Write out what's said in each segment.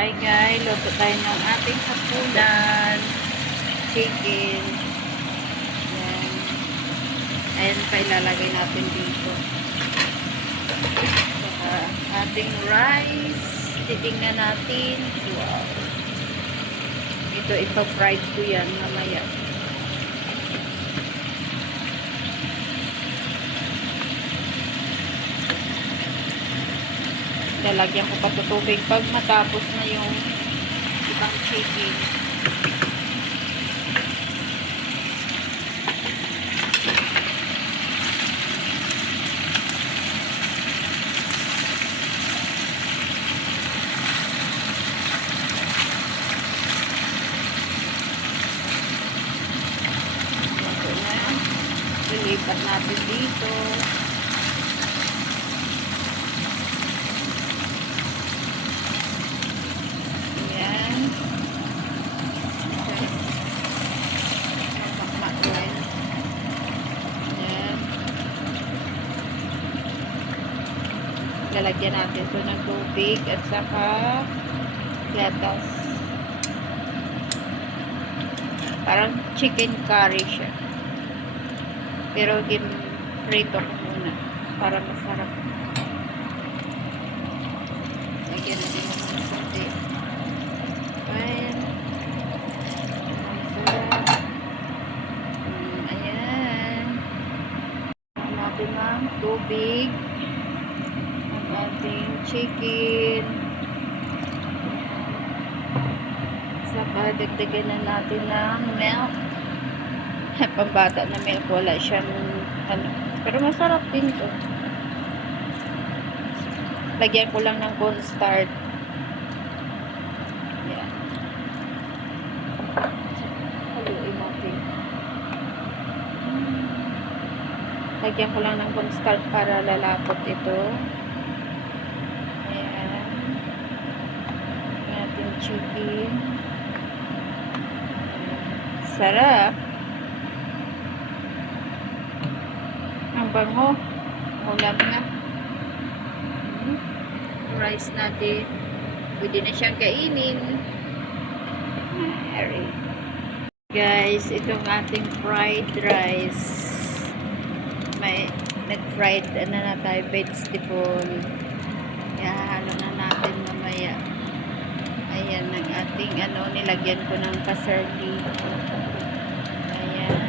Hi guys, luto tayo ng ating hapunan. Chicken. Ayan. Ayan pa ilalagay natin dito. Saka ating rice. Titingnan natin. Wow. Ito ipa-fried ko yan mamaya. Lalagyan ko pa sa tubig pag matapos na yung ibang chicken. Ito na. Lilipat natin dito. Lalagyan natin ito ng tubig at saka gatas. Parang chicken curry siya. Pero prito ko muna para masarap. Lagyan natin ng konti. Ayan. Masarap. Ayan. Lagyan natin ng tubig. Ating chicken. Saka dagdagan na natin ng milk. Pambata na milk, wala siyang ano. Pero masarap din to. Lagyan ko lang ng cornstarch. Yan. Haluin natin. Lagyan ko lang ng cornstarch para lalapot ito. Chicken. Sarap. Ang bango. Ulam na. Rice natin. Pwede na siyang kainin. Guys, itong ating fried rice. May nag-fried na tayo vegetable. Ihahalo na natin mamaya. Ayan, ang ating nilagyan ko ng pasarli. Ayan.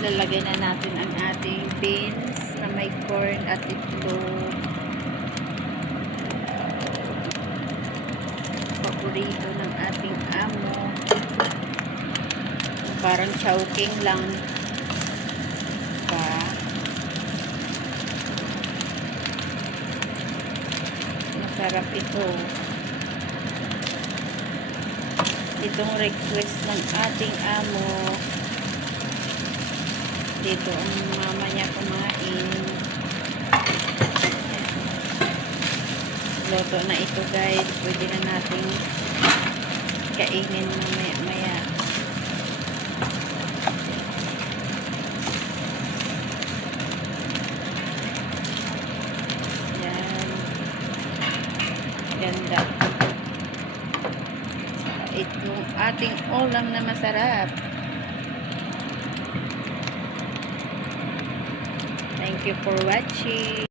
Lalagay na natin ang ating beans na may corn at itlog. Paborito ng ating amo. Parang chowking lang. Sarap ito. Itong request ng ating amo. Dito ang mama niya kumain. Luto na ito guys. Pwede na natin kainin mamaya. Ganda. Itong ating ulam na masarap. Thank you for watching.